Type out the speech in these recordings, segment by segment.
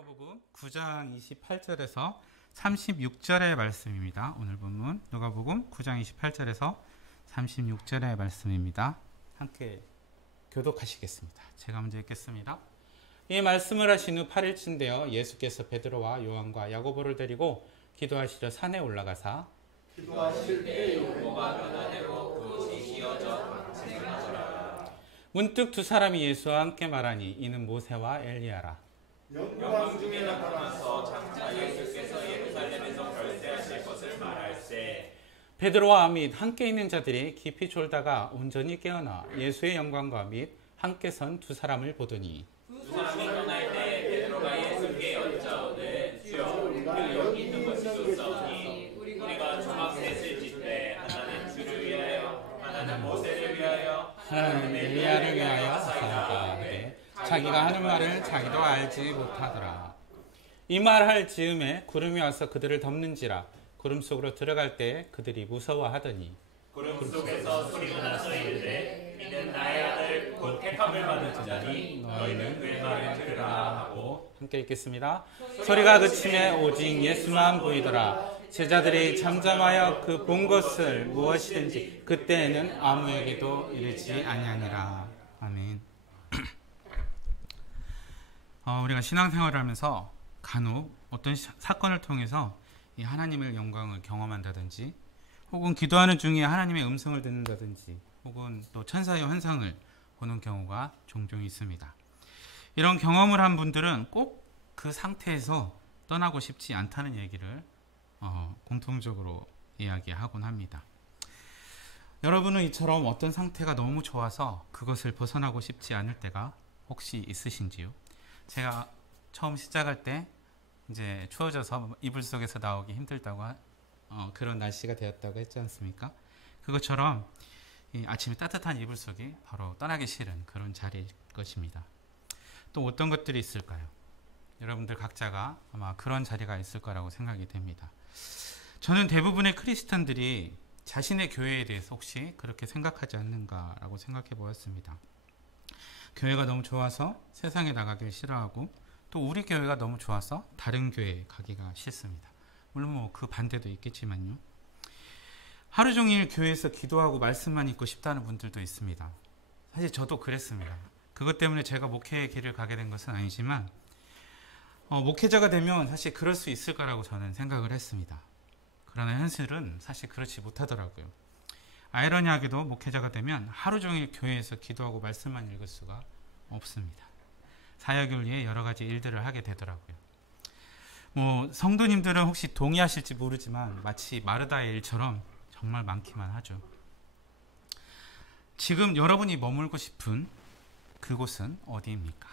누가복음 9장 28절에서 36절의 말씀입니다. 오늘 본문 누가복음 9장 28절에서 36절의 말씀입니다. 함께 교독하시겠습니다. 제가 먼저 읽겠습니다. 이 말씀을 하신 후 8일째인데요. 예수께서 베드로와 요한과 야고보를 데리고 기도하시려 산에 올라가사 기도하실 때 용모가 변화되고 그곳이 기어져 생각하더라. 문득 두 사람이 예수와 함께 말하니 이는 모세와 엘리야라. 영광 중에 나타나서 장차 예수께서 예루살렘에서 별세하실 것을 말할세. 베드로와 및 함께 있는 자들이 깊이 졸다가 온전히 깨어나 예수의 영광과 및 함께 선 두 사람을 보더니 두 사람이 떠날 때 베드로가 예수께 여짜오되 주여 우리가 여기 있는 것이 좋사오니 우리가 조각 셋을 짓되 하나는 주를 위하여 하나는 모세를 위하여 하나는 엘리야를 위하여 하사오다 하되 자기가 하는 말을 자기도 알지 못하더라. 이 말할 즈음에 구름이 와서 그들을 덮는지라. 구름 속으로 들어갈 때 그들이 무서워하더니 구름 속에서 소리가 나서 이르되 이는 나의 아들 곧 택함을 받은 자니 너희는 그의 말을 들으라 하고. 함께 읽겠습니다. 소리가 그치매 오직 예수만 보이더라. 제자들이 잠잠하여 그 본 것을 무엇이든지 그때에는 아무에게도 이르지 아니하니라. 아멘. 우리가 신앙생활을 하면서 간혹 어떤 사건을 통해서 이 하나님의 영광을 경험한다든지 혹은 기도하는 중에 하나님의 음성을 듣는다든지 혹은 또 천사의 환상을 보는 경우가 종종 있습니다. 이런 경험을 한 분들은 꼭 그 상태에서 떠나고 싶지 않다는 얘기를 공통적으로 이야기하곤 합니다. 여러분은 이처럼 어떤 상태가 너무 좋아서 그것을 벗어나고 싶지 않을 때가 혹시 있으신지요? 제가 처음 시작할 때 이제 추워져서 이불 속에서 나오기 힘들다고 그런 날씨가 되었다고 했지 않습니까? 그것처럼 아침에 따뜻한 이불 속이 바로 떠나기 싫은 그런 자리일 것입니다. 또 어떤 것들이 있을까요? 여러분들 각자가 아마 그런 자리가 있을 거라고 생각이 됩니다. 저는 대부분의 크리스찬들이 자신의 교회에 대해서 혹시 그렇게 생각하지 않는가라고 생각해 보았습니다. 교회가 너무 좋아서 세상에 나가길 싫어하고 또 우리 교회가 너무 좋아서 다른 교회에 가기가 싫습니다. 물론 그 반대도 있겠지만요. 하루 종일 교회에서 기도하고 말씀만 읽고 싶다는 분들도 있습니다. 사실 저도 그랬습니다. 그것 때문에 제가 목회의 길을 가게 된 것은 아니지만 목회자가 되면 사실 그럴 수 있을 거라고 저는 생각을 했습니다. 그러나 현실은 사실 그렇지 못하더라고요. 아이러니하게도 목회자가 되면 하루 종일 교회에서 기도하고 말씀만 읽을 수가 없습니다. 사역을 위해 여러 가지 일들을 하게 되더라고요. 성도님들은 혹시 동의하실지 모르지만 마치 마르다의 일처럼 정말 많기만 하죠. 지금 여러분이 머물고 싶은 그곳은 어디입니까?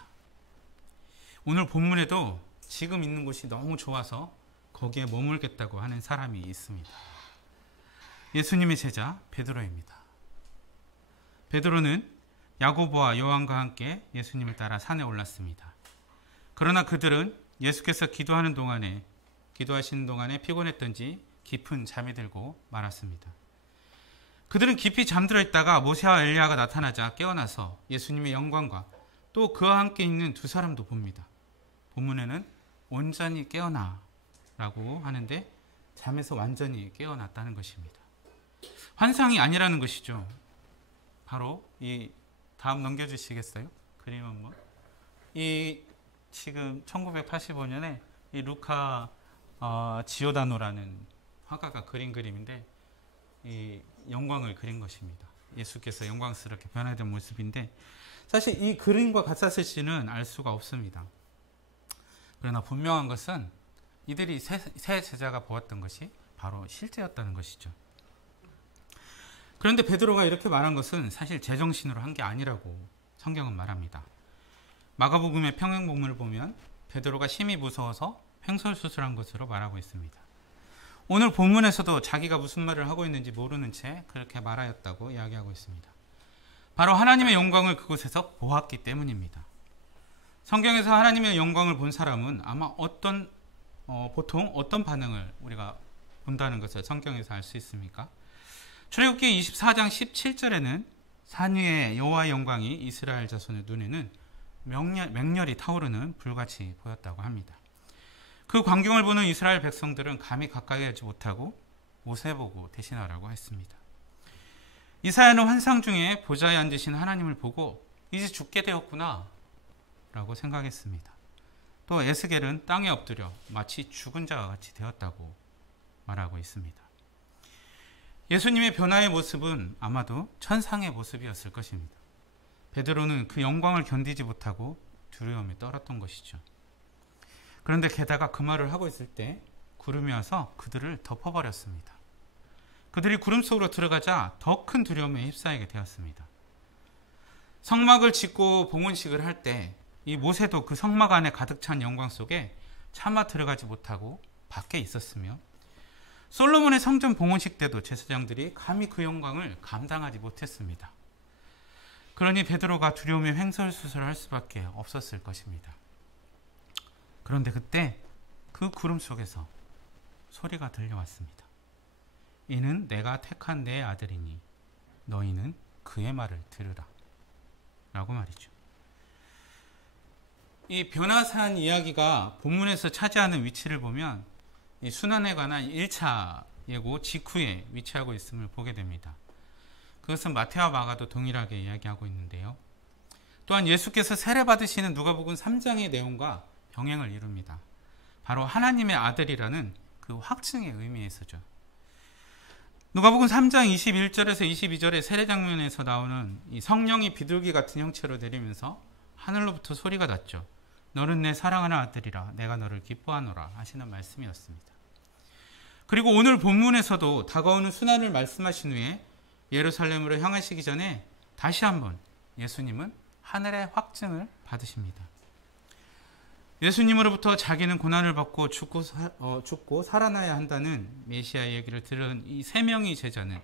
오늘 본문에도 지금 있는 곳이 너무 좋아서 거기에 머물겠다고 하는 사람이 있습니다. 예수님의 제자 베드로입니다. 베드로는 야고보와 요한과 함께 예수님을 따라 산에 올랐습니다. 그러나 그들은 예수께서 기도하시는 동안에 피곤했던지 깊은 잠이 들고 말았습니다. 그들은 깊이 잠들어 있다가 모세와 엘리야가 나타나자 깨어나서 예수님의 영광과 또 그와 함께 있는 두 사람도 봅니다. 본문에는 온전히 깨어나 라고 하는데 잠에서 완전히 깨어났다는 것입니다. 환상이 아니라는 것이죠. 바로 이 다음 넘겨주시겠어요? 그림 한번. 이 지금 1985년에 이 루카 지오다노라는 화가가 그린 그림인데 이 영광을 그린 것입니다. 예수께서 영광스럽게 변화된 모습인데 사실 이 그림과 같았을지는 알 수가 없습니다. 그러나 분명한 것은 이들이 세 제자가 보았던 것이 바로 실제였다는 것이죠. 그런데 베드로가 이렇게 말한 것은 사실 제정신으로 한 게 아니라고 성경은 말합니다. 마가복음의 평행본문을 보면 베드로가 심히 무서워서 횡설수설한 것으로 말하고 있습니다. 오늘 본문에서도 자기가 무슨 말을 하고 있는지 모르는 채 그렇게 말하였다고 이야기하고 있습니다. 바로 하나님의 영광을 그곳에서 보았기 때문입니다. 성경에서 하나님의 영광을 본 사람은 아마 보통 어떤 반응을 우리가 본다는 것을 성경에서 알 수 있습니까? 출애굽기 24장 17절에는 산 위에 여호와의 영광이 이스라엘 자손의 눈에는 맹렬히 타오르는 불같이 보였다고 합니다. 그 광경을 보는 이스라엘 백성들은 감히 가까이 하지 못하고 모세 보고 대신하라고 했습니다. 이사야는 환상 중에 보좌에 앉으신 하나님을 보고 이제 죽게 되었구나 라고 생각했습니다. 또 에스겔은 땅에 엎드려 마치 죽은 자와 같이 되었다고 말하고 있습니다. 예수님의 변화의 모습은 아마도 천상의 모습이었을 것입니다. 베드로는 그 영광을 견디지 못하고 두려움에 떨었던 것이죠. 그런데 게다가 그 말을 하고 있을 때 구름이 와서 그들을 덮어버렸습니다. 그들이 구름 속으로 들어가자 더 큰 두려움에 휩싸이게 되었습니다. 성막을 짓고 봉헌식을 할 때 이 모세도 그 성막 안에 가득 찬 영광 속에 차마 들어가지 못하고 밖에 있었으며, 솔로몬의 성전 봉헌식 때도 제사장들이 감히 그 영광을 감당하지 못했습니다. 그러니 베드로가 두려움에 횡설수설할 수밖에 없었을 것입니다. 그런데 그때 그 구름 속에서 소리가 들려왔습니다. 이는 내가 택한 내 아들이니 너희는 그의 말을 들으라 라고 말이죠. 이 변화산 이야기가 본문에서 차지하는 위치를 보면 이 순환에 관한 1차 예고 직후에 위치하고 있음을 보게 됩니다. 그것은 마태와 마가도 동일하게 이야기하고 있는데요. 또한 예수께서 세례 받으시는 누가복음 3장의 내용과 병행을 이룹니다. 바로 하나님의 아들이라는 그 확증의 의미에서죠. 누가복음 3장 21절에서 22절의 세례 장면에서 나오는 이 성령이 비둘기 같은 형체로 내리면서 하늘로부터 소리가 났죠. 너는 내 사랑하는 아들이라 내가 너를 기뻐하노라 하시는 말씀이었습니다. 그리고 오늘 본문에서도 다가오는 순환을 말씀하신 후에 예루살렘으로 향하시기 전에 다시 한번 예수님은 하늘의 확증을 받으십니다. 예수님으로부터 자기는 고난을 받고 죽고 살아나야 한다는 메시아의 얘기를 들은 이 세 명의 제자는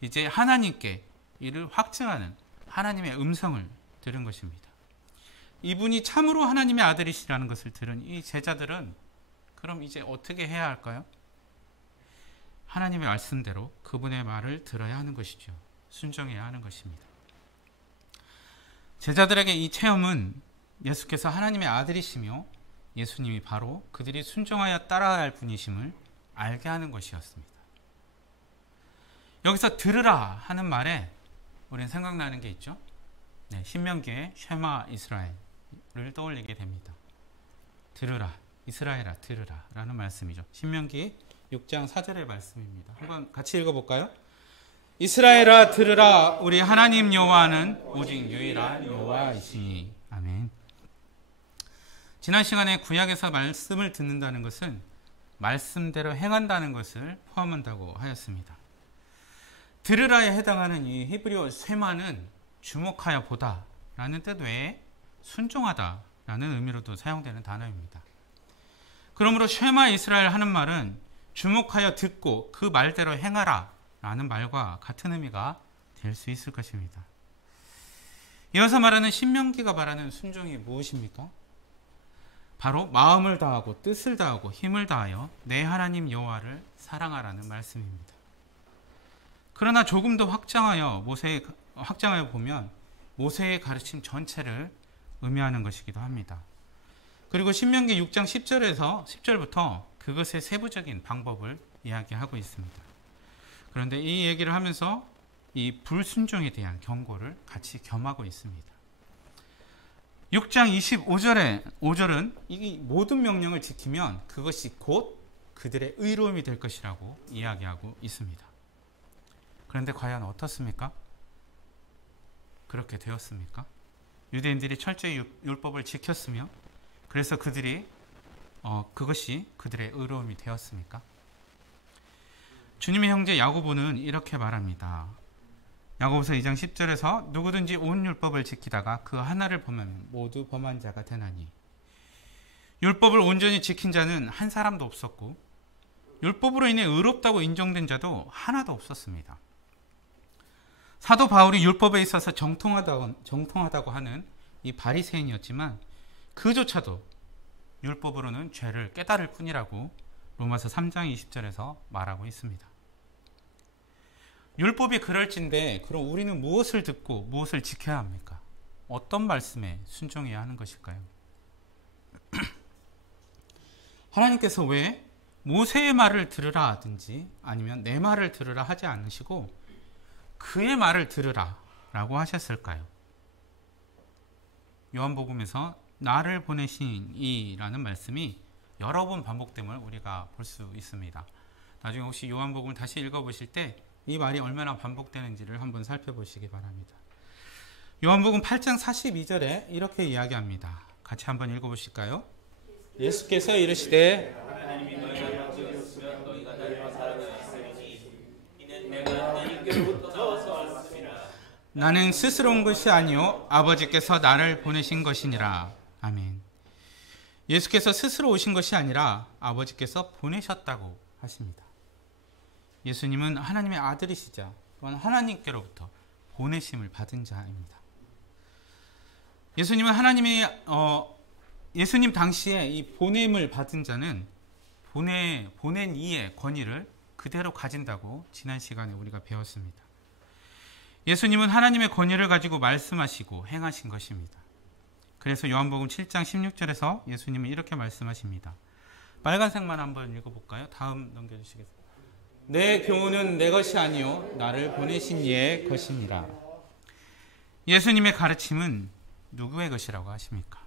이제 하나님께 이를 확증하는 하나님의 음성을 들은 것입니다. 이분이 참으로 하나님의 아들이시라는 것을 들은 이 제자들은 그럼 이제 어떻게 해야 할까요? 하나님의 말씀대로 그분의 말을 들어야 하는 것이죠. 순종해야 하는 것입니다. 제자들에게 이 체험은 예수께서 하나님의 아들이시며 예수님이 바로 그들이 순종하여 따라야 할 분이심을 알게 하는 것이었습니다. 여기서 들으라 하는 말에 우리는 생각나는 게 있죠. 네, 신명기의 쉐마 이스라엘을 떠올리게 됩니다. 들으라, 이스라엘아 들으라 라는 말씀이죠. 신명기 6장 4절의 말씀입니다. 한번 같이 읽어볼까요? 이스라엘아 들으라, 우리 하나님 여호와는 오직 유일한 여호와이시니. 아멘. 지난 시간에 구약에서 말씀을 듣는다는 것은 말씀대로 행한다는 것을 포함한다고 하였습니다. 들으라에 해당하는 이 히브리어 쉐마는 주목하여 보다 라는 뜻 외에 순종하다 라는 의미로도 사용되는 단어입니다. 그러므로 쉐마 이스라엘 하는 말은 주목하여 듣고 그 말대로 행하라 라는 말과 같은 의미가 될 수 있을 것입니다. 이어서 말하는 신명기가 말하는 순종이 무엇입니까? 바로 마음을 다하고 뜻을 다하고 힘을 다하여 내 하나님 여호와를 사랑하라는 말씀입니다. 그러나 조금 더 확장하여 보면 모세의 가르침 전체를 의미하는 것이기도 합니다. 그리고 신명기 6장 10절부터 그것의 세부적인 방법을 이야기하고 있습니다. 그런데 이 얘기를 하면서 이 불순종에 대한 경고를 같이 겸하고 있습니다. 6장 5절은 이 모든 명령을 지키면 그것이 곧 그들의 의로움이 될 것이라고 이야기하고 있습니다. 그런데 과연 어떻습니까? 그렇게 되었습니까? 유대인들이 철저히 율법을 지켰으며 그래서 그것이 그들의 의로움이 되었습니까? 주님의 형제 야고보는 이렇게 말합니다. 야고보서 2장 10절에서 누구든지 온 율법을 지키다가 그 하나를 범하면 모두 범한 자가 되나니, 율법을 온전히 지킨 자는 한 사람도 없었고 율법으로 인해 의롭다고 인정된 자도 하나도 없었습니다. 사도 바울이 율법에 있어서 정통하다고 하는 이 바리새인이었지만 그조차도 율법으로는 죄를 깨달을 뿐이라고 로마서 3장 20절에서 말하고 있습니다. 율법이 그럴진데 그럼 우리는 무엇을 듣고 무엇을 지켜야 합니까? 어떤 말씀에 순종해야 하는 것일까요? 하나님께서 왜 모세의 말을 들으라 하든지 아니면 내 말을 들으라 하지 않으시고 그의 말을 들으라 라고 하셨을까요? 요한복음에서 나를 보내신 이라는 말씀이 여러 번 반복됨을 우리가 볼 수 있습니다. 나중에 혹시 요한복음을 다시 읽어보실 때 이 말이 얼마나 반복되는지를 한번 살펴보시기 바랍니다. 요한복음 8장 42절에 이렇게 이야기합니다. 같이 한번 읽어보실까요? 예수께서 이르시되 하나님이 너희를 지었으면 너희가 나를 사랑하였으니 이는 내가 하나님께로부터 나와서 왔습니다. 나는 스스로 온 것이 아니요 아버지께서 나를 보내신 것이니라. 아멘. 예수께서 스스로 오신 것이 아니라 아버지께서 보내셨다고 하십니다. 예수님은 하나님의 아들이시자 또한 하나님께로부터 보내심을 받은 자입니다. 예수님은 예수님 당시에 이 보냄을 받은 자는 보낸 이의 권위를 그대로 가진다고 지난 시간에 우리가 배웠습니다. 예수님은 하나님의 권위를 가지고 말씀하시고 행하신 것입니다. 그래서 요한복음 7장 16절에서 예수님은 이렇게 말씀하십니다. 빨간색만 한번 읽어볼까요? 다음 넘겨주시겠습니다. 내 교훈은 내 것이 아니요 나를 보내신 이의 것이니라. 예수님의 가르침은 누구의 것이라고 하십니까?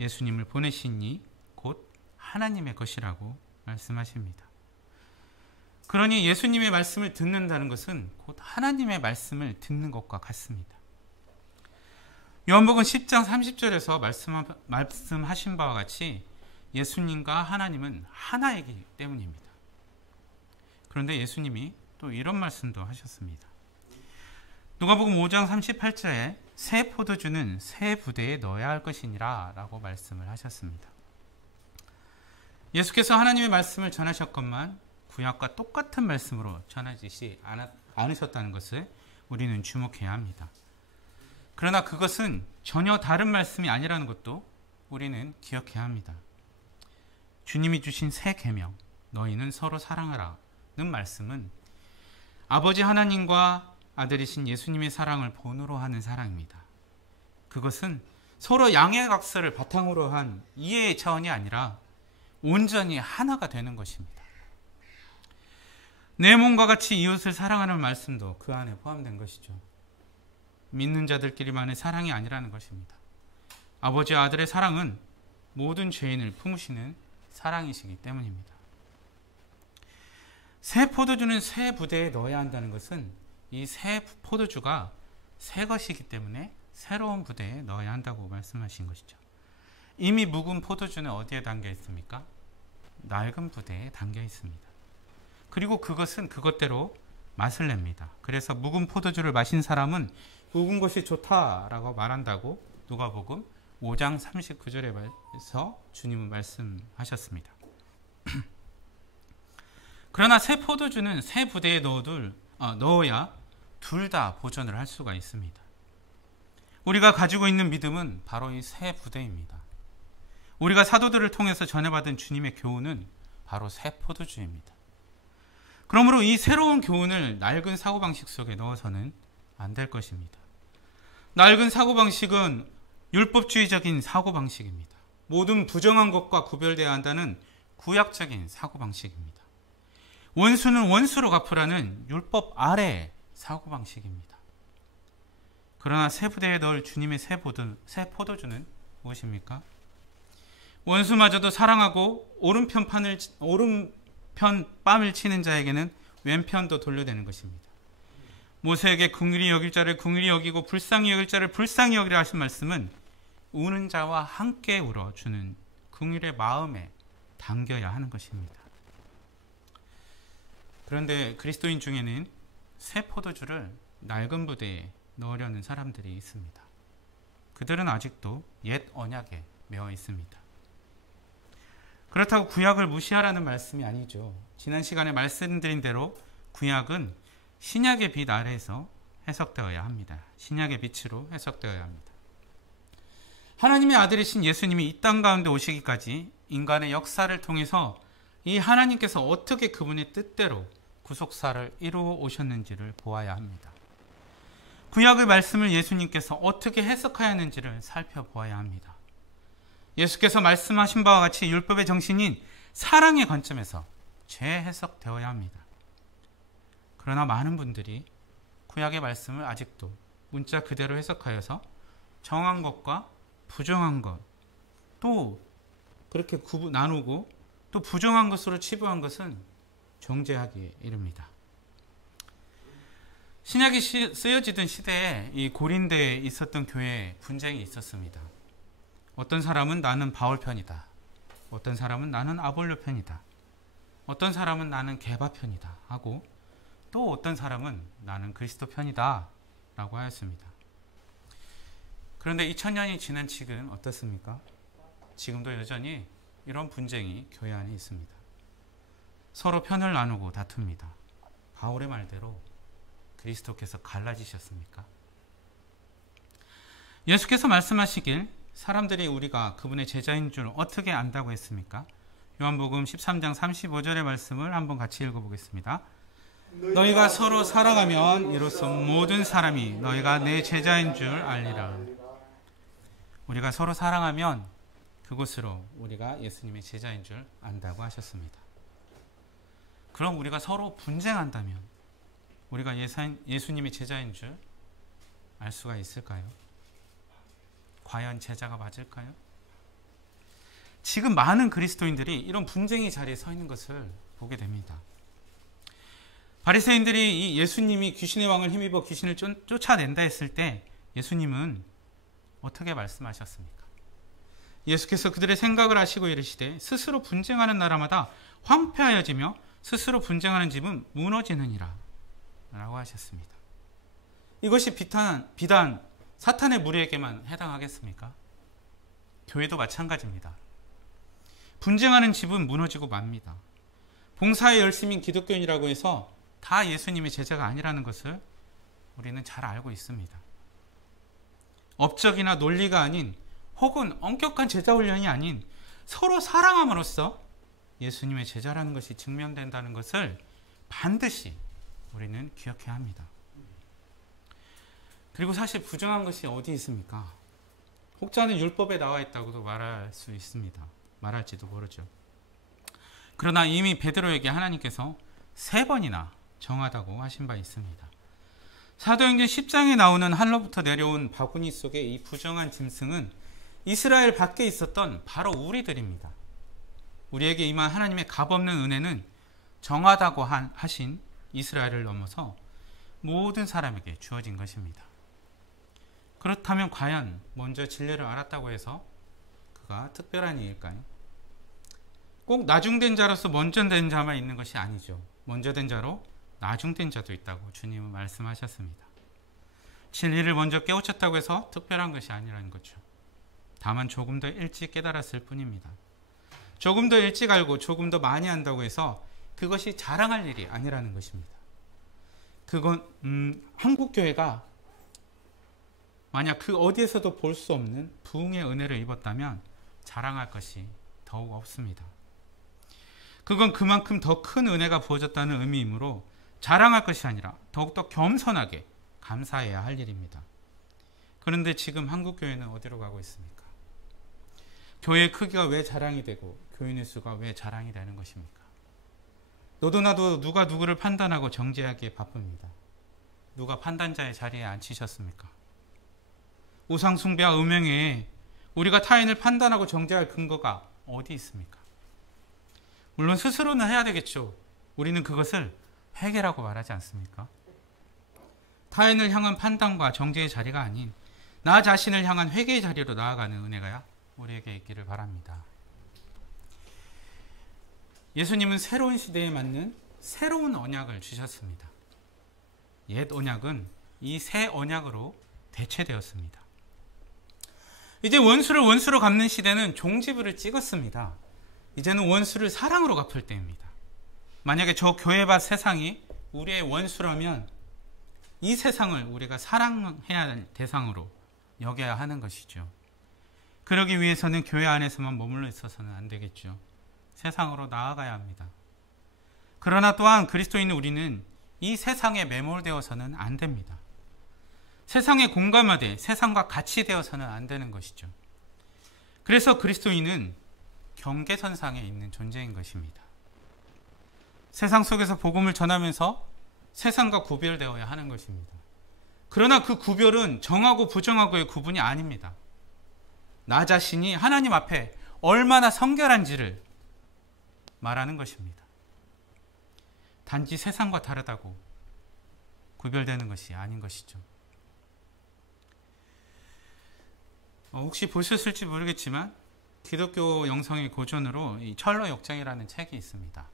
예수님을 보내신 이 곧 하나님의 것이라고 말씀하십니다. 그러니 예수님의 말씀을 듣는다는 것은 곧 하나님의 말씀을 듣는 것과 같습니다. 요한복음 10장 30절에서 말씀하신 바와 같이 예수님과 하나님은 하나이기 때문입니다. 그런데 예수님이 또 이런 말씀도 하셨습니다. 누가복음 5장 38절에 새 포도주는 새 부대에 넣어야 할 것이니라 라고 말씀을 하셨습니다. 예수께서 하나님의 말씀을 전하셨건만 구약과 똑같은 말씀으로 전하지 않으셨다는 것을 우리는 주목해야 합니다. 그러나 그것은 전혀 다른 말씀이 아니라는 것도 우리는 기억해야 합니다. 주님이 주신 새 계명, 너희는 서로 사랑하라 는 말씀은 아버지 하나님과 아들이신 예수님의 사랑을 본으로 하는 사랑입니다. 그것은 서로 양해각서를 바탕으로 한 이해의 차원이 아니라 온전히 하나가 되는 것입니다. 내 몸과 같이 이웃을 사랑하는 말씀도 그 안에 포함된 것이죠. 믿는 자들끼리만의 사랑이 아니라는 것입니다. 아버지와 아들의 사랑은 모든 죄인을 품으시는 사랑이시기 때문입니다. 새 포도주는 새 부대에 넣어야 한다는 것은 이 새 포도주가 새 것이기 때문에 새로운 부대에 넣어야 한다고 말씀하신 것이죠. 이미 묵은 포도주는 어디에 담겨 있습니까? 낡은 부대에 담겨 있습니다. 그리고 그것은 그것대로 맛을 냅니다. 그래서 묵은 포도주를 마신 사람은 묵은 것이 좋다라고 말한다고 누가복음 5장 39절에서 주님은 말씀하셨습니다. 그러나 새 포도주는 새 부대에 넣어야 둘 다 보존을 할 수가 있습니다. 우리가 가지고 있는 믿음은 바로 이 새 부대입니다. 우리가 사도들을 통해서 전해받은 주님의 교훈은 바로 새 포도주입니다. 그러므로 이 새로운 교훈을 낡은 사고방식 속에 넣어서는 안 될 것입니다. 낡은 사고방식은 율법주의적인 사고방식입니다. 모든 부정한 것과 구별되어야 한다는 구약적인 사고방식입니다. 원수는 원수로 갚으라는 율법 아래의 사고방식입니다. 그러나 새 부대에 넣을 주님의 새 포도주는 무엇입니까? 원수마저도 사랑하고 오른편 뺨을 치는 자에게는 왼편도 돌려대는 것입니다. 모세에게 긍휼히 여길 자를 긍휼히 여기고 불쌍히 여길 자를 불쌍히 여기라 하신 말씀은 우는 자와 함께 울어주는 긍휼의 마음에 담겨야 하는 것입니다. 그런데 그리스도인 중에는 새 포도주를 낡은 부대에 넣으려는 사람들이 있습니다. 그들은 아직도 옛 언약에 매어 있습니다. 그렇다고 구약을 무시하라는 말씀이 아니죠. 지난 시간에 말씀드린 대로 구약은 신약의 빛 아래에서 해석되어야 합니다. 신약의 빛으로 해석되어야 합니다. 하나님의 아들이신 예수님이 이 땅 가운데 오시기까지 인간의 역사를 통해서 이 하나님께서 어떻게 그분의 뜻대로 구속사를 이루어 오셨는지를 보아야 합니다. 구약의 말씀을 예수님께서 어떻게 해석하였는지를 살펴보아야 합니다. 예수께서 말씀하신 바와 같이 율법의 정신인 사랑의 관점에서 재해석되어야 합니다. 그러나 많은 분들이 구약의 말씀을 아직도 문자 그대로 해석하여서 정한 것과 부정한 것, 또 그렇게 나누고 또 부정한 것으로 치부한 것은 정죄하기에 이릅니다. 신약이 쓰여지던 시대에 이 고린도에 있었던 교회에 분쟁이 있었습니다. 어떤 사람은 나는 바울 편이다. 어떤 사람은 나는 아볼로 편이다. 어떤 사람은 나는 게바 편이다 하고 또 어떤 사람은 나는 그리스도 편이다 라고 하였습니다. 그런데 2000년이 지난 지금 어떻습니까? 지금도 여전히 이런 분쟁이 교회 안에 있습니다. 서로 편을 나누고 다툽니다. 바울의 말대로 그리스도께서 갈라지셨습니까? 예수께서 말씀하시길 사람들이 우리가 그분의 제자인 줄 어떻게 안다고 했습니까? 요한복음 13장 35절의 말씀을 한번 같이 읽어보겠습니다. 너희가 서로 사랑하면 이로써 모든 사람이 너희가 내 제자인 줄 알리라. 우리가 서로 사랑하면 그것으로 우리가 예수님의 제자인 줄 안다고 하셨습니다. 그럼 우리가 서로 분쟁한다면 우리가 예수님의 제자인 줄 알 수가 있을까요? 과연 제자가 맞을까요? 지금 많은 그리스도인들이 이런 분쟁의 자리에 서 있는 것을 보게 됩니다. 바리새인들이 이 예수님이 귀신의 왕을 힘입어 귀신을 쫓아낸다 했을 때 예수님은 어떻게 말씀하셨습니까? 예수께서 그들의 생각을 아시고 이르시되 스스로 분쟁하는 나라마다 황폐하여지며 스스로 분쟁하는 집은 무너지느니라 라고 하셨습니다. 이것이 비단 사탄의 무리에게만 해당하겠습니까? 교회도 마찬가지입니다. 분쟁하는 집은 무너지고 맙니다. 봉사에 열심인 기독교인이라고 해서 다 예수님의 제자가 아니라는 것을 우리는 잘 알고 있습니다. 업적이나 논리가 아닌 혹은 엄격한 제자 훈련이 아닌 서로 사랑함으로써 예수님의 제자라는 것이 증명된다는 것을 반드시 우리는 기억해야 합니다. 그리고 사실 부정한 것이 어디 있습니까? 혹자는 율법에 나와 있다고도 말할 수 있습니다. 말할지도 모르죠. 그러나 이미 베드로에게 하나님께서 3번이나 정하다고 하신 바 있습니다. 사도행전 10장에 나오는 하늘로부터 내려온 바구니 속의 이 부정한 짐승은 이스라엘 밖에 있었던 바로 우리들입니다. 우리에게 임한 하나님의 값없는 은혜는 정하다고 하신 이스라엘을 넘어서 모든 사람에게 주어진 것입니다. 그렇다면 과연 먼저 진리를 알았다고 해서 그가 특별한 이일까요? 꼭 나중된 자로서 먼저 된 자만 있는 것이 아니죠. 먼저 된 자로 나중된 자도 있다고 주님은 말씀하셨습니다. 진리를 먼저 깨우쳤다고 해서 특별한 것이 아니라는 거죠. 다만 조금 더 일찍 깨달았을 뿐입니다. 조금 더 일찍 알고 조금 더 많이 안다고 해서 그것이 자랑할 일이 아니라는 것입니다. 그건 한국교회가 만약 그 어디에서도 볼 수 없는 부흥의 은혜를 입었다면 자랑할 것이 더욱 없습니다. 그건 그만큼 더 큰 은혜가 부어졌다는 의미이므로 자랑할 것이 아니라 더욱더 겸손하게 감사해야 할 일입니다. 그런데 지금 한국교회는 어디로 가고 있습니까? 교회의 크기가 왜 자랑이 되고 교인의 수가 왜 자랑이 되는 것입니까? 너도 나도 누가 누구를 판단하고 정죄하기에 바쁩니다. 누가 판단자의 자리에 앉히셨습니까? 우상 숭배와 음행에 우리가 타인을 판단하고 정죄할 근거가 어디 있습니까? 물론 스스로는 해야 되겠죠. 우리는 그것을 회개라고 말하지 않습니까? 타인을 향한 판단과 정죄의 자리가 아닌 나 자신을 향한 회개의 자리로 나아가는 은혜가 우리에게 있기를 바랍니다. 예수님은 새로운 시대에 맞는 새로운 언약을 주셨습니다. 옛 언약은 이 새 언약으로 대체되었습니다. 이제 원수를 원수로 갚는 시대는 종지부를 찍었습니다. 이제는 원수를 사랑으로 갚을 때입니다. 만약에 저 교회밭 세상이 우리의 원수라면 이 세상을 우리가 사랑해야 할 대상으로 여겨야 하는 것이죠. 그러기 위해서는 교회 안에서만 머물러 있어서는 안 되겠죠. 세상으로 나아가야 합니다. 그러나 또한 그리스도인 우리는 이 세상에 매몰되어서는 안 됩니다. 세상에 공감하되 세상과 같이 되어서는 안 되는 것이죠. 그래서 그리스도인은 경계선상에 있는 존재인 것입니다. 세상 속에서 복음을 전하면서 세상과 구별되어야 하는 것입니다. 그러나 그 구별은 정하고 부정하고의 구분이 아닙니다. 나 자신이 하나님 앞에 얼마나 성결한지를 말하는 것입니다. 단지 세상과 다르다고 구별되는 것이 아닌 것이죠. 혹시 보셨을지 모르겠지만 기독교 영성의 고전으로 이 철로역정이라는 책이 있습니다.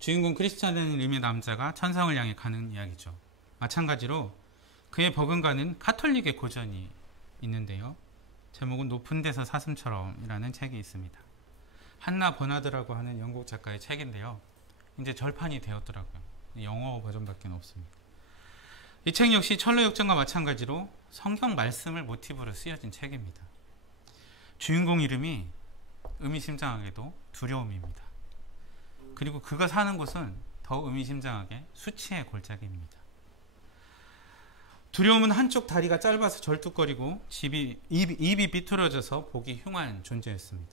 주인공 크리스찬이라는 이름의 남자가 천상을 향해 가는 이야기죠. 마찬가지로 그의 버금가는 카톨릭의 고전이 있는데요. 제목은 높은 데서 사슴처럼이라는 책이 있습니다. 한나 버나드라고 하는 영국 작가의 책인데요. 이제 절판이 되었더라고요. 영어 버전밖에 없습니다. 이 책 역시 철로역정과 마찬가지로 성경 말씀을 모티브로 쓰여진 책입니다. 주인공 이름이 의미심장하게도 두려움입니다. 그리고 그가 사는 곳은 더 의미심장하게 수치의 골짜기입니다. 두려움은 한쪽 다리가 짧아서 절뚝거리고 입이 비뚤어져서 보기 흉한 존재였습니다.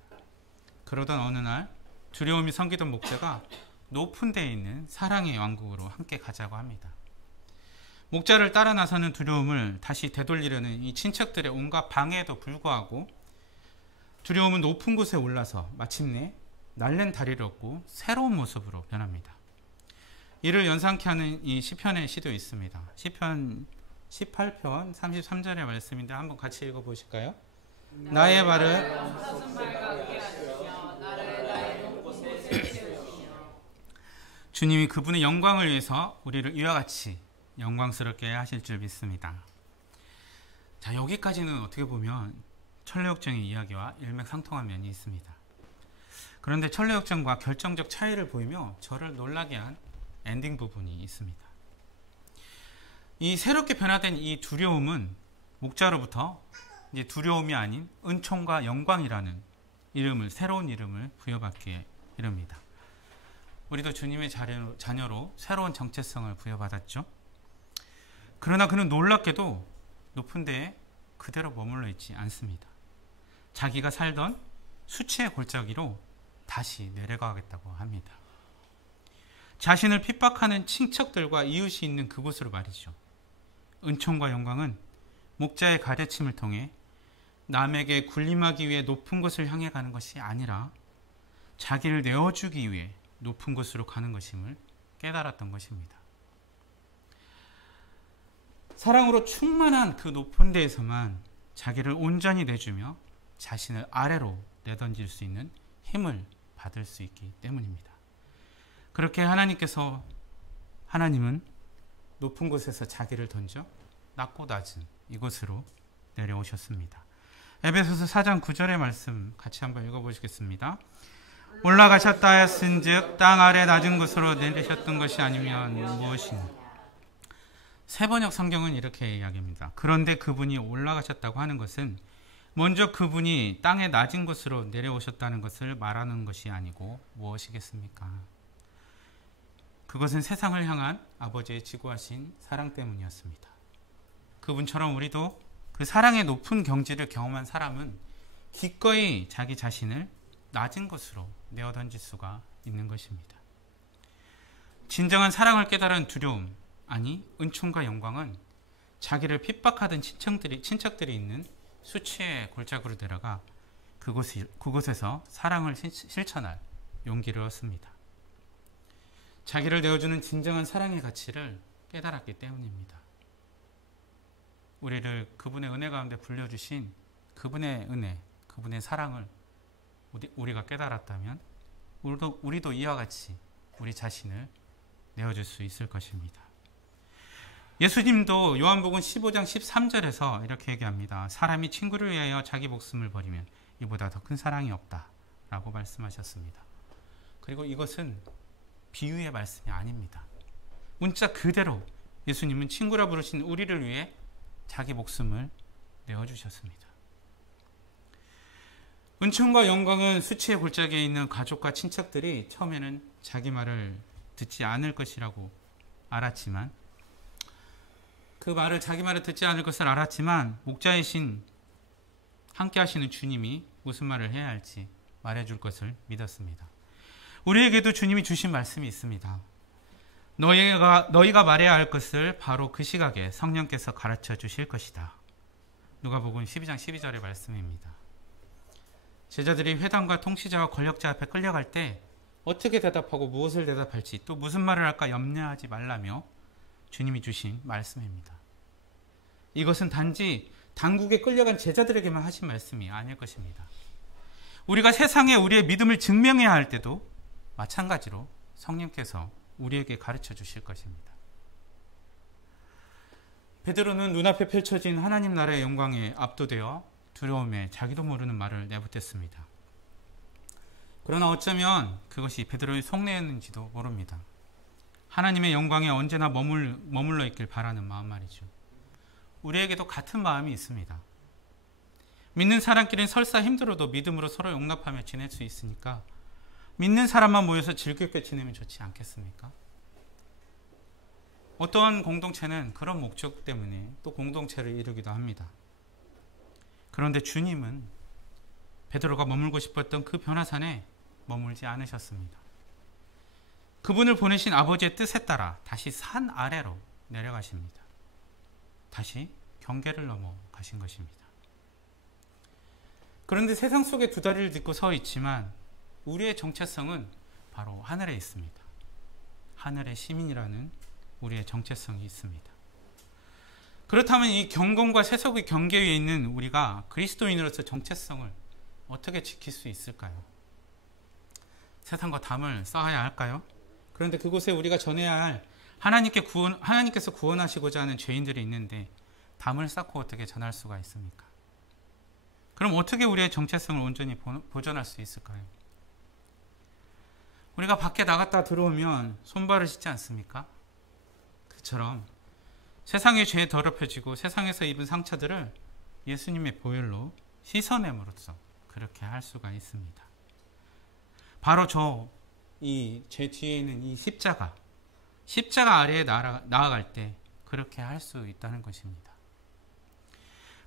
그러던 어느 날 두려움이 섬기던 목자가 높은 데에 있는 사랑의 왕국으로 함께 가자고 합니다. 목자를 따라 나서는 두려움을 다시 되돌리려는 이 친척들의 온갖 방해에도 불구하고 두려움은 높은 곳에 올라서 마침내 날랜 다리를 얻고 새로운 모습으로 변합니다. 이를 연상케 하는 이 시편의 시도 있습니다. 시편 18편 33절의 말씀인데 한번 같이 읽어보실까요? 나의 발을 주님이 그분의 영광을 위해서 우리를 이와 같이 영광스럽게 하실 줄 믿습니다. 자, 여기까지는 어떻게 보면 철로역정의 이야기와 일맥상통한 면이 있습니다. 그런데 철로역정과 결정적 차이를 보이며 저를 놀라게 한 엔딩 부분이 있습니다. 이 새롭게 변화된 이 두려움은 목자로부터 이제 두려움이 아닌 은총과 영광이라는 새로운 이름을 부여받게 이릅니다. 우리도 주님의 자녀로 새로운 정체성을 부여받았죠. 그러나 그는 놀랍게도 높은 데에 그대로 머물러 있지 않습니다. 자기가 살던 수치의 골짜기로 다시 내려가겠다고 합니다. 자신을 핍박하는 친척들과 이웃이 있는 그곳으로 말이죠. 은총과 영광은 목자의 가르침을 통해 남에게 군림하기 위해 높은 곳을 향해 가는 것이 아니라 자기를 내어주기 위해 높은 곳으로 가는 것임을 깨달았던 것입니다. 사랑으로 충만한 그 높은 데에서만 자기를 온전히 내주며 자신을 아래로 내던질 수 있는 힘을 받을 수 있기 때문입니다. 그렇게 하나님은 높은 곳에서 자기를 던져 낮고 낮은 이곳으로 내려오셨습니다. 에베소서 4장 9절의 말씀 같이 한번 읽어보시겠습니다. 올라가셨다 하였은즉 땅 아래 낮은 곳으로 내리셨던 것이 아니면 무엇이냐. 새번역 성경은 이렇게 이야기합니다. 그런데 그분이 올라가셨다고 하는 것은 먼저 그분이 땅의 낮은 곳으로 내려오셨다는 것을 말하는 것이 아니고 무엇이겠습니까? 그것은 세상을 향한 아버지의 지고하신 사랑 때문이었습니다. 그분처럼 우리도 그 사랑의 높은 경지를 경험한 사람은 기꺼이 자기 자신을 낮은 곳으로 내어던질 수가 있는 것입니다. 진정한 사랑을 깨달은 두려움, 아니 은총과 영광은 자기를 핍박하던 친척들이 있는 수치의 골짜기로 내려가 그곳에서 사랑을 실천할 용기를 얻습니다. 자기를 내어주는 진정한 사랑의 가치를 깨달았기 때문입니다. 우리를 그분의 은혜 가운데 불려주신 그분의 은혜, 그분의 사랑을 우리가 깨달았다면 우리도 이와 같이 우리 자신을 내어줄 수 있을 것입니다. 예수님도 요한복음 15장 13절에서 이렇게 얘기합니다. 사람이 친구를 위하여 자기 목숨을 버리면 이보다 더 큰 사랑이 없다 라고 말씀하셨습니다. 그리고 이것은 비유의 말씀이 아닙니다. 문자 그대로 예수님은 친구라 부르신 우리를 위해 자기 목숨을 내어주셨습니다. 은총과 영광은 수치의 골짜기에 있는 가족과 친척들이 처음에는 자기 말을 듣지 않을 것이라고 알았지만 그 말을 자기 말을 듣지 않을 것을 알았지만 목자이신 함께 하시는 주님이 무슨 말을 해야 할지 말해줄 것을 믿었습니다. 우리에게도 주님이 주신 말씀이 있습니다. 너희가 말해야 할 것을 바로 그 시각에 성령께서 가르쳐 주실 것이다. 누가복음 12장 12절의 말씀입니다. 제자들이 회당과 통치자와 권력자 앞에 끌려갈 때 어떻게 대답하고 무엇을 대답할지 또 무슨 말을 할까 염려하지 말라며 주님이 주신 말씀입니다. 이것은 단지 당국에 끌려간 제자들에게만 하신 말씀이 아닐 것입니다. 우리가 세상에 우리의 믿음을 증명해야 할 때도 마찬가지로 성령께서 우리에게 가르쳐 주실 것입니다. 베드로는 눈앞에 펼쳐진 하나님 나라의 영광에 압도되어 두려움에 자기도 모르는 말을 내뱉었습니다. 그러나 어쩌면 그것이 베드로의 속내였는지도 모릅니다. 하나님의 영광에 언제나 머물러 있길 바라는 마음 말이죠. 우리에게도 같은 마음이 있습니다. 믿는 사람끼리는 설사 힘들어도 믿음으로 서로 용납하며 지낼 수 있으니까 믿는 사람만 모여서 즐겁게 지내면 좋지 않겠습니까? 어떤 공동체는 그런 목적 때문에 또 공동체를 이루기도 합니다. 그런데 주님은 베드로가 머물고 싶었던 그 변화산에 머물지 않으셨습니다. 그분을 보내신 아버지의 뜻에 따라 다시 산 아래로 내려가십니다. 다시 경계를 넘어가신 것입니다. 그런데 세상 속에 두 다리를 딛고 서 있지만 우리의 정체성은 바로 하늘에 있습니다. 하늘의 시민이라는 우리의 정체성이 있습니다. 그렇다면 이 경건과 세속의 경계 위에 있는 우리가 그리스도인으로서 정체성을 어떻게 지킬 수 있을까요? 세상과 담을 쌓아야 할까요? 그런데 그곳에 우리가 전해야 할 하나님께서 구원하시고자 하는 죄인들이 있는데 담을 쌓고 어떻게 전할 수가 있습니까? 그럼 어떻게 우리의 정체성을 온전히 보존할 수 있을까요? 우리가 밖에 나갔다 들어오면 손발을 씻지 않습니까? 그처럼 세상의 죄에 더럽혀지고 세상에서 입은 상처들을 예수님의 보혈로 씻어냄으로써 그렇게 할 수가 있습니다. 바로 제 뒤에 있는 이 십자가 아래에 나아갈 때 그렇게 할 수 있다는 것입니다.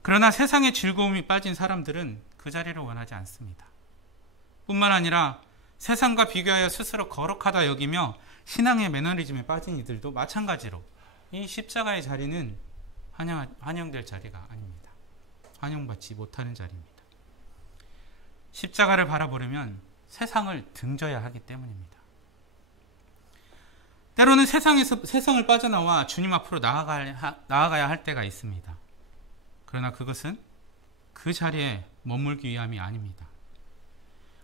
그러나 세상의 즐거움이 빠진 사람들은 그 자리를 원하지 않습니다. 뿐만 아니라 세상과 비교하여 스스로 거룩하다 여기며 신앙의 매너리즘에 빠진 이들도 마찬가지로 이 십자가의 자리는 환영될 자리가 아닙니다. 환영받지 못하는 자리입니다. 십자가를 바라보려면 세상을 등져야 하기 때문입니다. 때로는 세상을 빠져나와 주님 앞으로 나아가야 할 때가 있습니다. 그러나 그것은 그 자리에 머물기 위함이 아닙니다.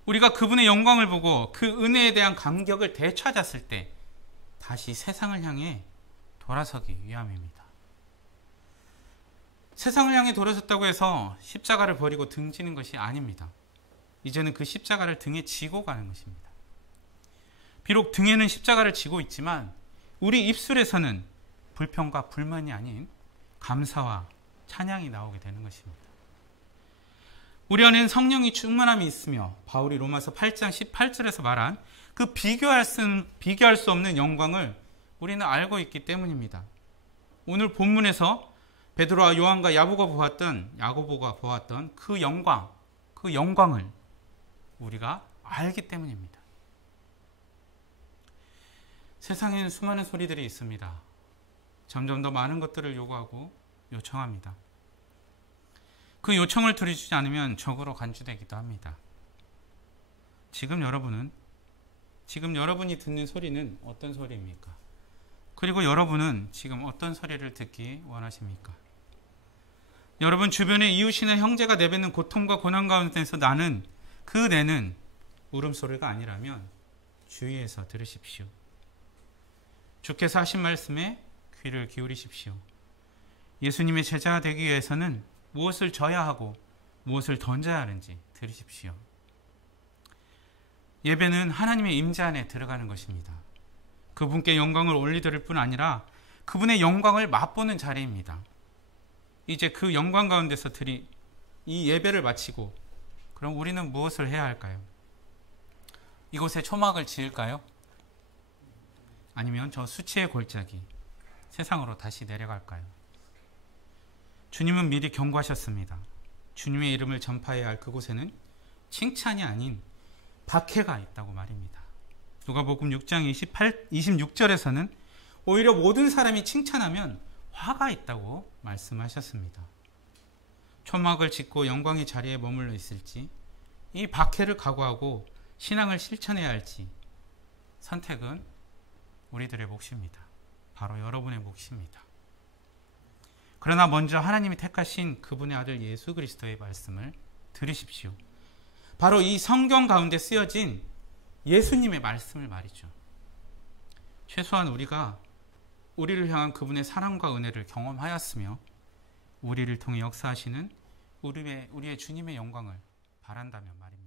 우리가 그분의 영광을 보고 그 은혜에 대한 감격을 되찾았을 때 다시 세상을 향해 돌아서기 위함입니다. 세상을 향해 돌아섰다고 해서 십자가를 버리고 등지는 것이 아닙니다. 이제는 그 십자가를 등에 지고 가는 것입니다. 비록 등에는 십자가를 지고 있지만 우리 입술에서는 불평과 불만이 아닌 감사와 찬양이 나오게 되는 것입니다. 우리 안에는 성령이 충만함이 있으며 바울이 로마서 8장 18절에서 말한 그 비교할 수 없는 영광을 우리는 알고 있기 때문입니다. 오늘 본문에서 베드로와 요한과 야고보가 보았던 그 영광을 우리가 알기 때문입니다. 세상에는 수많은 소리들이 있습니다. 점점 더 많은 것들을 요구하고 요청합니다. 그 요청을 들어주지 않으면 적으로 간주되기도 합니다. 지금 여러분이 듣는 소리는 어떤 소리입니까? 그리고 여러분은 지금 어떤 소리를 듣기 원하십니까? 여러분 주변의 이웃이나 형제가 내뱉는 고통과 고난 가운데서 나는 그 내는 울음소리가 아니라면 주의해서 들으십시오. 주께서 하신 말씀에 귀를 기울이십시오. 예수님의 제자가 되기 위해서는 무엇을 져야 하고 무엇을 던져야 하는지 들으십시오. 예배는 하나님의 임재 안에 들어가는 것입니다. 그분께 영광을 올리드릴 뿐 아니라 그분의 영광을 맛보는 자리입니다. 이제 그 영광 가운데서 이 예배를 마치고 그럼 우리는 무엇을 해야 할까요? 이곳에 초막을 지을까요? 아니면 저 수치의 골짜기 세상으로 다시 내려갈까요? 주님은 미리 경고하셨습니다. 주님의 이름을 전파해야 할 그곳에는 칭찬이 아닌 박해가 있다고 말입니다. 누가복음 6장 26절에서는 오히려 모든 사람이 칭찬하면 화가 있다고 말씀하셨습니다. 초막을 짓고 영광의 자리에 머물러 있을지, 이 박해를 각오하고 신앙을 실천해야 할지, 선택은 우리들의 몫입니다. 바로 여러분의 몫입니다. 그러나 먼저 하나님이 택하신 그분의 아들 예수 그리스도의 말씀을 들으십시오. 바로 이 성경 가운데 쓰여진 예수님의 말씀을 말이죠. 최소한 우리가 우리를 향한 그분의 사랑과 은혜를 경험하였으며 우리를 통해 역사하시는 우리의 주님의 영광을 바란다면 말입니다.